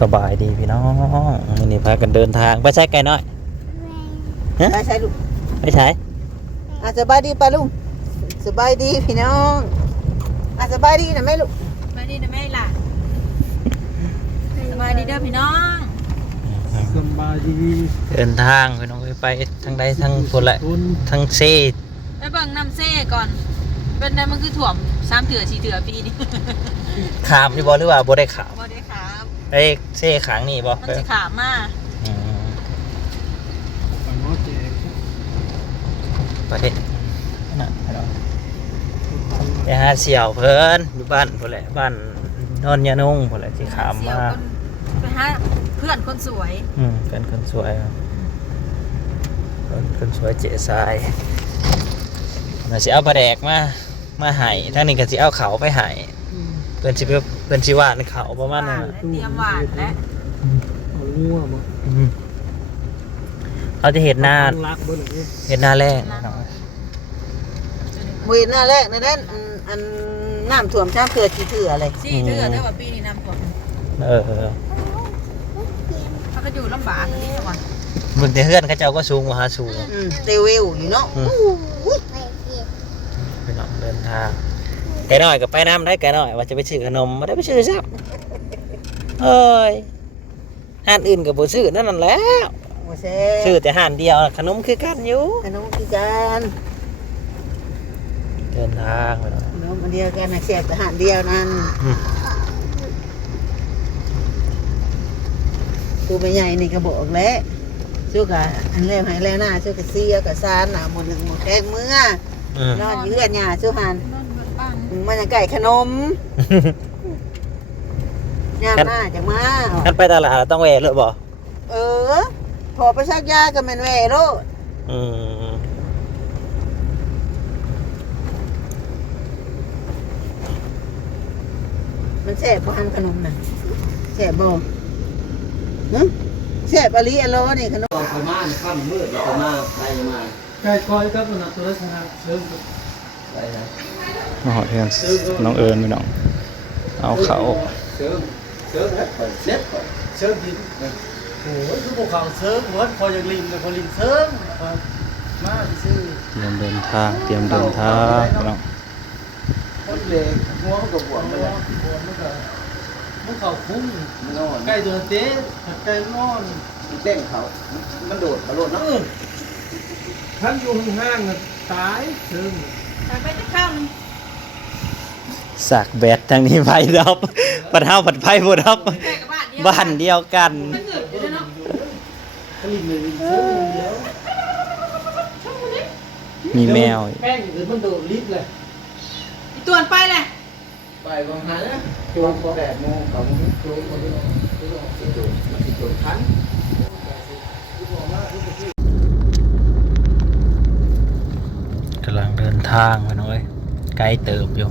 สบายดีพี่น้องวันนี้พากันเดินทางไปใช้ไกลน้อยฮะ ไปใช่ลูก ไปใช้ สบายดีป่ะลุงสบายดีพี่น้องสบายดีนะแม่ลูก สบายดีนะแม่ล่ะสบายดีเด้อพี่น้อง สบายดี เดินทางพี่น้องไปทางใดทางคนละทางเซ ไปเบิ่งน้ำเซ่ก่อนเป็นไงมันคือถ่วม3 เถื่อ4 เถื่อปีนี้ ขามที่บอหรือว่าบได้ขาม บ่ได้ครับ ไอ้เซ่ขางนี่บอ มันสิขามมา ฝันว่าแจก ไปนะไปหาเสี่ยวเพิ่นอยู่บ้านพอแหละบ้านนอนยานุ่งพอแหละที่ขาม เสี่ยว มา คนไปหาเพื่อนคนสวย เป็นคนสวยครับคนสวยเจ๊ทรายน่าสิเอาปลาแดกมาให้ทั้งนี้ก็สิเอาเขาไปให้เพิ่นสิว่าในเขาประมาณนั้น และเตรียมหวานและ เอางัวมา เขาจะเห็นหน้า รักเบิ่งเลย เห็นหน้าแรก มือหน้าแรกในนั้นอันน้ำท่วมช้างเถื่อที่เถื่ออะไร 4 เถื่อแต่ว่าปีนี้น้ำท่วม เขาก็อยู่ลำบากอันนี้ว่ะ เบิ่งแต่เฮือนเขาเจ้าก็สูงกว่าหาสูง เตวิวอยู่เนาะ ไปน้องเดินทางไกลหน่อยกับไปน้ำได้ไกลหน่อยว่าจะไปซื้อขนมไม่ได้ไปซื้อซับเอ้ยห้านอื่นกับบ่ซื้อนั่นแหล้ว โมเซ่ ซื้อแต่ห้านเดียวขนมคือกันอยู่ ขนมคือกัน เดินทางไปน้อง ขนมอันเดียวกันนะแซ่บแต่อาหารเดียวนั่นตัวใหญ่นี่ก็บอกแล้วช่วยกับอันแรกให้แล้วหน้าช่วยกับเสียกับซานหมดหนึ่งหมดแกงมื้อนอนอยู่เรือนหญ้าช่วยหัน นอนเบิดบ้าง มันจะไก่ขนมย่ามหน้าจากมา ท่านไปตลาดต้องแวะเลยบ่ พอไปชักยากับแมนเวโร อืม มันแสบบ่หันขนมน่ะแสบบ่แสบอลีอโลนี่ขนม ตอนเขามาข้ามมืดเขามาไปมา ไก่คอยครับมันตัวละชนะเชิง ไปนะ มาหอดเพื่อนน้องเอิญไปน้องเอาเขา เชิญแล้วไปเซ็ตไป เชิงดินโอ้ยคือพวกเขาเชิงวัดพออยากลินแต่พอลินเชิงมาซื้อ เตรียมเดินทางไปน้อง คนเล็กหัวมันก็บวมไปแล้ว มันเขาคุ้ม มันนอน ไก่ตัวเต้ไก่นอน มันเต้นเขามันโดดเขาโดดนะ ท่านอยู่ห้างตายเชิง ไปจะข้าม สากแบดทางนี้ไฟดับปัดเท้าปัดไฟบ่ดับ ใกล้กับบ้านเดียว บ้านเดียวกัน มันเกิดอยู่ด้วยเนาะ ลินเลยลินเชิงเดียว มีแมวอีก แป้งหรือมันโดดลิฟต์เลย อีตัวนไปเลย ไปบางหันนะโจม8 โมงเขาโจมคนที่โจมมันโจมทัน กำลังเดินทางไปน้อยไกลเติบอยู่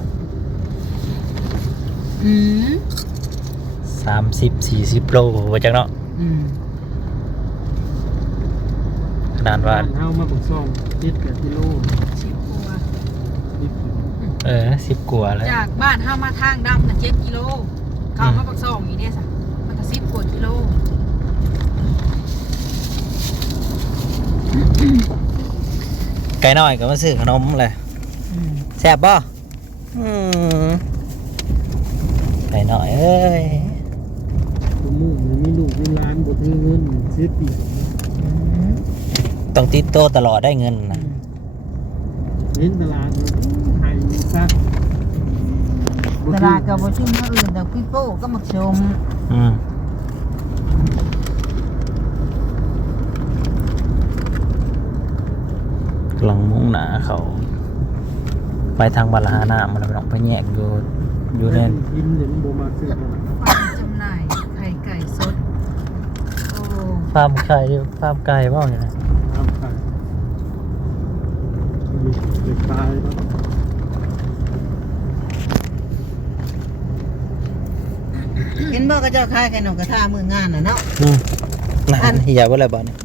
30-40 โลว่าจังเนาะขนาดว่า เอามาบุกซ่องติดกับกิโล 10 กว่าแล้ว จากบ้านห้ามาทางดำนะ7 กิโลเข้ามาปักซองอีเนี่ยสะมันก็10 กว่ากิโล ไกลหน่อยก็มาซื้อขนมเลยแซ่บป่ะไกลหน่อยเอ้ย ตัวมูมันมีลูกมีร้านบดเงินซื้อปี ต้องติดโตตลอดได้เงินนะ เล่นตลาดไทยซัก ตลาดกับบ่ชื่อมาอื่นแต่พี่โป้ก็มักชม กำลังมุ่งหนาเขา ไปทางบาลาหน้ามันไปลองไปแยกอยู่ใน กินเดี๋ยวมันโบมาซื้อ จำหน่ายไข่ไก่สดโอ้ ฟาร์มไก่บ้างอยู่นะ ทำขายเด็กตายบ้าง เห็นบ่ก็เจ้าคายขนมกระทามืองานน่ะเนาะ นั่นเหี่ยว่าอะไรบ้างเนี่ย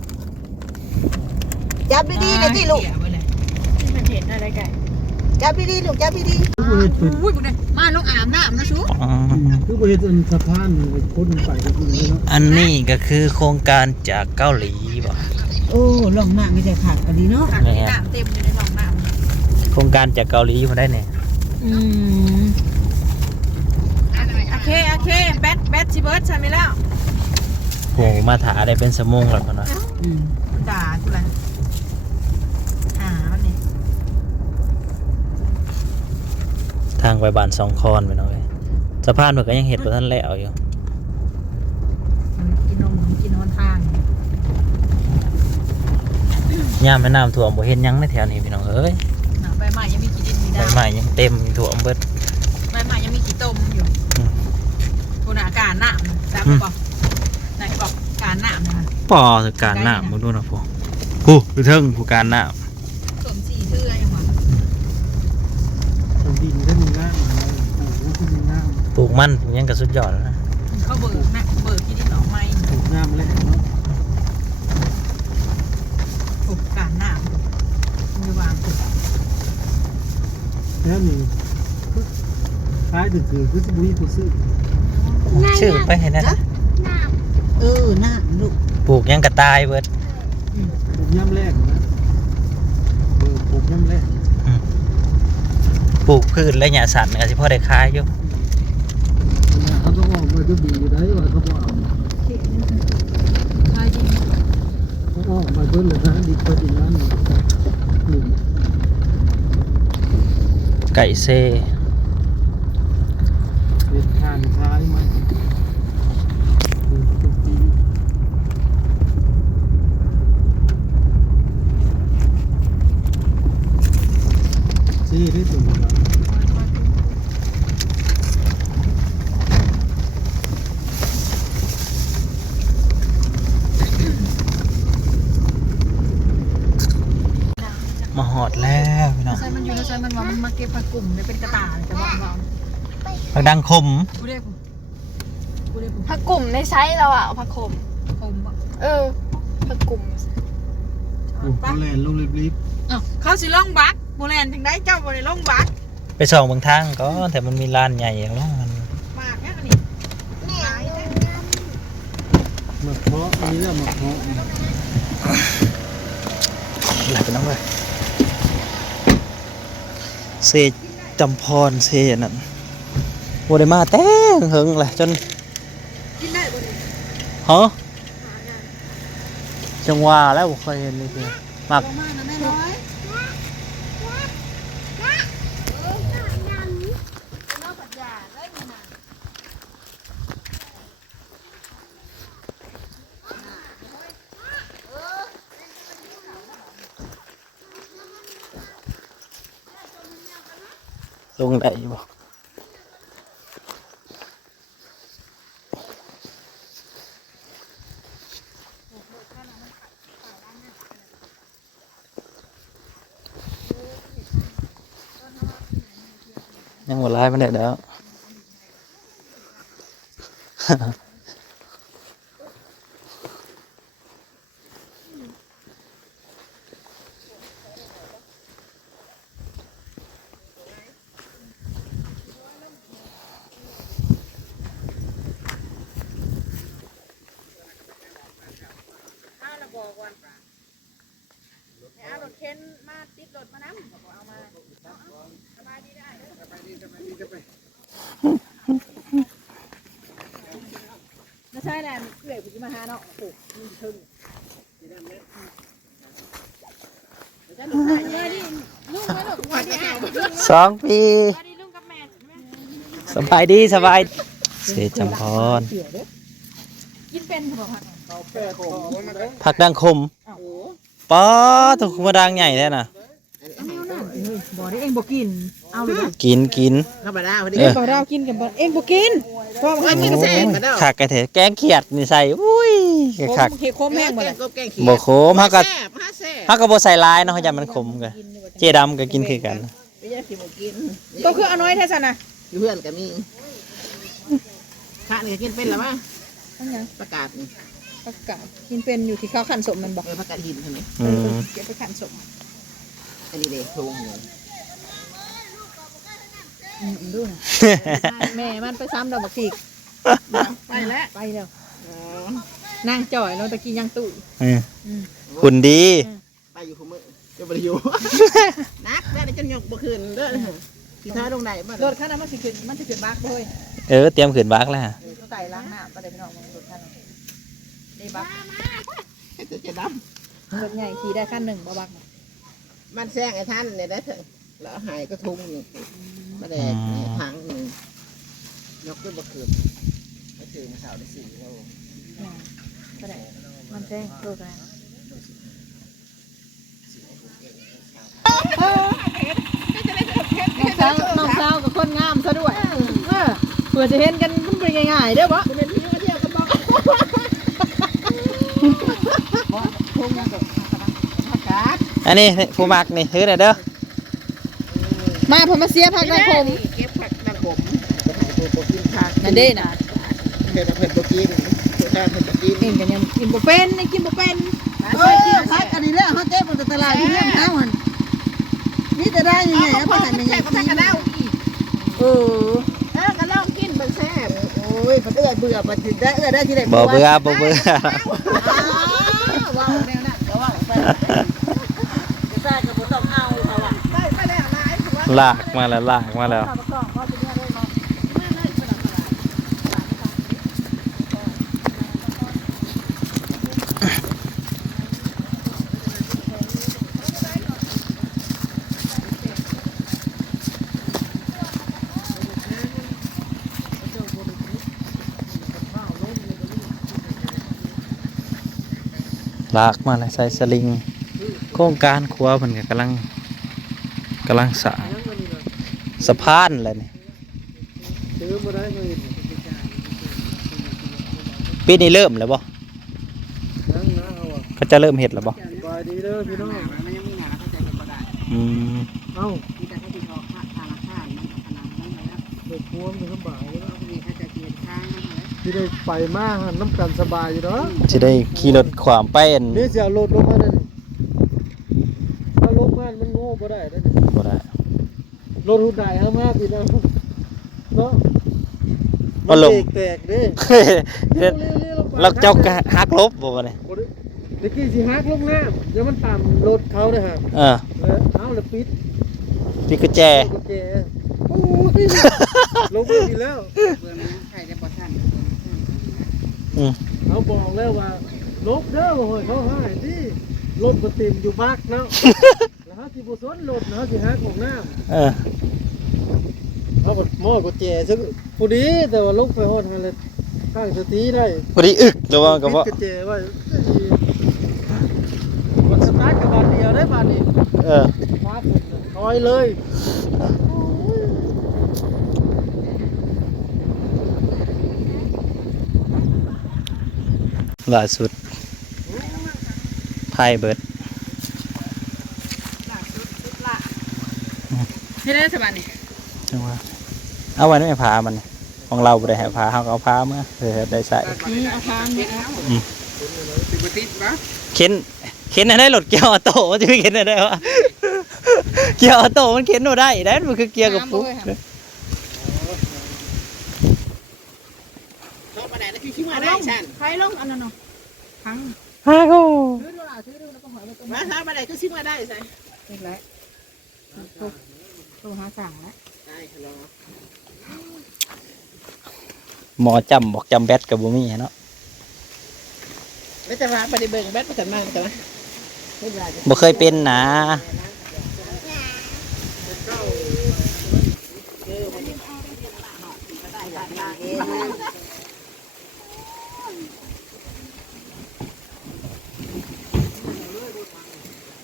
จับดีๆนะที่ลูก เสียไปเลยที่มันเห็นอะไรไก่ จับดีๆลูกจับดี อุ้ยบุญเลยมาลงอาบน้ำนะชู อ๋อ คือประเทศอันสะพานคนไปกับคุณเลยเนาะ อันนี้ก็คือโครงการจากเกาหลีบ่ ๆโอ้ลองน้ำไม่ใช่ขาดกันดีเนาะ ถังน้ำเต็มอยู่ในรองน้ำ โครงการจากเกาหลีมาได้เนี่ย โอเคแบทชิเบิร์ดใช่ไหมแล้ว โหมาถาได้เป็นสมงแล้วพ่อเนาะ ด่ากูเลยมันนี่ ทางไปบ้านสองคอนไปหน่อยสะพานมันก็ยังเห็ดบ่ทันแล้วอยู่ กินนมกินนอนทาง ย่ามแม่น้ำท่วมบ่เห็นหยังในแถวนี้พี่น้องเอ้ย ใบไม้ยังมีกี่ดินมี ใบ ดาว ไม้ยังเต็มท่วมเบิด ใบไม้ยังมีกี่ต้มอยู่คุณอาการหนามแบบบอกไหนบอกการหนามนะคะ ป่อคือการน้ำมึงดูนะพ่อผู้คือเทิงผู้การน้ สมสีเทือยังวะ ดินก็มีน้ำก็มีน้ ำปลูกมันปลูกหยังก็สุดยอดแล้วนะ เขาเบิกนะเบิกที่ดินออกไม่ ำถูกน้ำแล้วเนาะ ถูกการหนามมือวางถูก แล้วนี่ท้ายคือสมุยผู้ซื้อ ชื่อไปเห็นนะ น้ำลูก ปลูกหยังกระตายเบิด ปลูกย่ำแรกนะปลูกย่ำแรก ปลูกพืชและหญ้าสัตว์ก็สิพอได้ขายอยู่ เขาต้องออกมาจะดีได้ว่าเขาบอกเอา ใช่จริง เขาออกมาเบิ้ลเลยนะดีกว่าดีนั้น ไก่เซ่ เป็นทานท้ายมันตีซีได้ตัวนี้ มาหอดแล้วพี่น้อง ใช่มันอยู่ในใจมันว่ามันมาเก็บผักกลุ่มเลยเป็นกระต่ายแต่ว่าเรา ผักดังคม กูเรียกกูเรียก ผักกลุ่มในไซส์เราอะเอาผักขม ผมบอก ผักกลุ่ม โอ้แลนลงรีบ เขาสิล่องบักโบแลนถึงได้เจ้าโบได้ล่องบัก ไปส่องเบางทางก็แต่มันมีลานใหญ่อย่างนั้นมัน มากเนี่ยอันนี้ ๆมาเพาะอันนี้แล้วมาเพาะ หลับไปน้องเลยเซจำพรเซนั่นโบได้มาแต่เฮิงเลยจน กินได้บ่นี่ ฮะจังหวะแล้วบ่เคยเห็นเลยคือมัก ลงมานะแม่น้อย ลงได้อยู่บ่ยังบ่ร้ายมันได้แล้ว เอาละบอกก่อนเอารถเข็นมาติดรถมาน้ำเอามาสบายดีได้สบายดีไม่ใช่แหละเกลือผมจะมาหาเนาะโอ้มีถึงลุงไหมลูกวันนี้2 ปี วันนี้ลุงกับแม่ สบายดีสบายเสจำพร กินเป็นหรอคะ ผักดังคมป๊อถูกมาดังใหญ่แท้น่ะ บอกได้เองบอกกินเอาเลย กิน ธรรมดาพอดี เองบอกเรากินกันบ่เองบอกกินเพราะว่า กินแซ่บกันเด้อ ขากกระเทแกงเขียดนี่ใส่อุ้ยคัก เฮโคมแห้งหมดเลย แกงขี้ บ่โคมฮักก็ แซ่บฮะแซ่บ ฮักก็บ่ใส่ลายเนาะอย่ามันขมกันเจดำก็กินคือกัน ไม่ใช่สิบ่กิน ก็คือเอาน้อยแท้สันนะ อยู่เพื่อนก็มีพระนี่กินเป็นหรือเปล่าประกาศนี่ ประกาศกินเป็นอยู่ที่เขาขันสมมันบอก ประกาศหินใช่ไหม อืม เก็บไปขันสม อันนี้เด็กโครงเลย ดูนะแม่มันไปซ้ำดอกบักทีกไปแล้วไปแล้วนั่งจ่อยเราตะกี้ยังตู่ หุ่นดี ไปอยู่คุมือจะไปอยู่นักได้จนยกบ่คืนเด้อที่ท้ายลงไหนบ่ รถคันนั้นมันสิขึ้นบักเลย เตรียมขึ้นบักแล้วฮะ ใส่ล้างน้ำก็ได้พี่น้องรถคันนั้นได้บัก จะด รถใหญ่ขี่ได้คันหนึ่งบ่บัก ำมันแซงไอ้ท่านเนี่ยได้เถอะแล้วหายก็ทุ่งนี่มาแดกถังนึงยกขึ้นบ่คืนก็ถือมาเสาได้4โล ก็ได้มันแจ้งโลกแล้วน้องสาวกับคนงามซะด้วยเผื่อจะเห็นกันมันเป็นง่ายๆเด้อบ่เป็นพี่มาเที่ยวกันบ่ทุ่งยังกับอากาศ อันนี้ผู้มักนี่ถือหน่อยเด้อ มาพอมาเสียผักได้ผม เก็บผักดังผมจะหายตัวบ่กินผัก นั่นเด้น่ะ เพิ่นบ่กินเพิ่นได้เพิ่นบ่กิน เองกันยังกินบ่เป็นกินบ่เป็น ผักอันนี้แหละเฮาเก็บมาจากตลาดที่เลี้ยงเฮาหั่นนี่จะได้ยังไงเอาไปให้แม่ใหญ่กินกระเด้าก็ลองกินเบิ่งแซ่บโอ้ยเพิ่นเบื่อบ่สิได้ได้ที่ได้ บ่เบื่อ ว้าวแนวนั้นก็ว่าไปจะได้ก็บ่ต้องเอาเขาว่าได้ไปแล้วหลายคือว่า ลากมาแล้ว ลากมาเลยใส่สลิงโครงการครัวเพิ่นก็กำลังสร้างสะพานอะไรนี่ ซื้อมาได้เลย ปีนี้เริ่มแล้วบ่ นั่งนะเอาอ่ะ เขาจะเริ่มเฮ็ดแล้วบ่ สบายดีเด้อพี่น้อง มันยังมีงานเข้าใจกันบ่ได้ อืม เอ้า มีแต่ให้ที่ออกค่าธนาคารมันขนาดนั้นแล้ว เด็กพวงมันสบายแล้ว มีเขาจะเปลี่ยนทางนั่นแหละ ที่ได้ไปมากน้ำกันสบายอยู่เนาะ สิได้ขี่รถขวามไปอัน นี่จะเอารถลงมาเลยถ้าลงมามันโง่บ่ได้เด้อ บ่ได้ รถหุ่นใดเอามาพี่น้องเนาะ บ่ลง เบรกแตกเด้ แล้วเจ้าก็หักลบบ่บัดนี้ เมื่อกี้สิฮักลงน้ำเดี๋ยวมันตามรถเขาเลยฮะ เอาแล้วปิด พี่กุญแจ กุญแจโอ้ยลงไปดีแล้ว เบื่อมันใครได้บ่ทัน เขาบอกแล้วว่าลบเด้อโอ้ยเขาให้ดิรถบ่เต็มอยู่บักเนาะ แล้วเขาสิบ่สนรถเขาสิฮักของน้ำเขาก็มอกุญแจซึ่งพอดีแต่ว่าลงไปฮอดหันเลยตั้งสติได้ พอดีอึกแล้วว่าก็บ่ ปิดกุญแจไว้กดสตาร์ทกับบานเดียวได้บานนี้ ฟ้าฝนถอยเลย ล่าสุดไพ่เบิด ให้ได้สบายนี่ จังว่าเอาไว้ไม่พามันของเราบ่ได้ให้พาเฮาก็เอาพามาเพื่อได้ใช้ เอาทางนี่เอา สิบ่ติดบ่ เข็นให้ได้รถเกียร์ออโต้มันจะไปเข็นได้วะเกียร์ออโต้มันเข็นบ่ได้ได้มันคือเกียร์กับปุ๊บ รถบ่ได้แล้วพี่สิมาได้ซั่น ใครลงอันนั้นเนาะทั้ง ฮาโก ถือดูล่ะถือดูแล้วก็หอยมาต้ม มาถ้าบ่ได้ก็สิมาได้ซั่น อีกแล้วโทรหาสั่งแล้ว ได้รอ หมอจำบอกจำแบตกับบ่มีเนาะ แล้วจะว่าบ่ได้เบิ่งแบตบ่ทันมาแต่ว่าเพิ่นว่าจะ บ่เคยเป็นนะ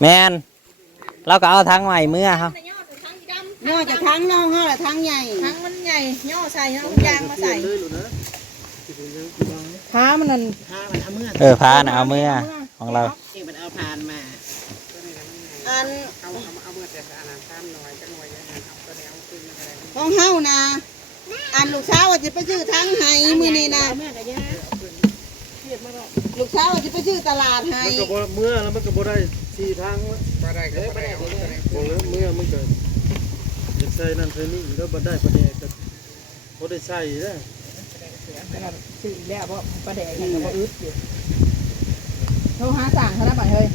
แมนเราก็เอาทั้งใหม่เมื่อครับ นอกจากทางน้องเฮาละทางใหญ่ ทั้งมันใหญ่ย่อใส่เอายางมาใส่ เลยหรือนะ ขามันนั่น พามันเอาเมื่อ พาน่ะเอาเมื่อของเรา เองมันเอาผ่านมาอันเอาเมื่อแต่อันนั้นตามหน่อยจังหน่อยอย่างนั้นเอาตัวนี้เอาขึ้นมาอะไรของเฮานะอันลูกสาวว่าจะไปซื้อทางไห้มื้อนี้นะลูกสาวว่าจะไปซื้อตลาดไห้ มันก็บ่เมื่อแล้วมันก็บ่ได้4ทางบ่ได้ก็บ่ได้บ่เลยเมื่อมันก็จะ ใส่นั่นใส่นี่แล้วบ่ได้ประเดกก็บ่ได้ใส่เด้อ ซื้ออีกแล้วเพราะประเดี๋ยวยังบ่อึดอยู่โทรหาสั่งเขาแล้วไปเฮ้ย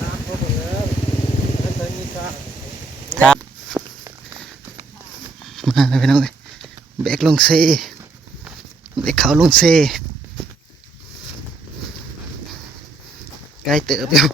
น้ำเขาหมดแล้วแล้วใส่มีซะ มาเลยพี่น้องแบกลงเซแบกเขาลงเซไกลเติบอยู่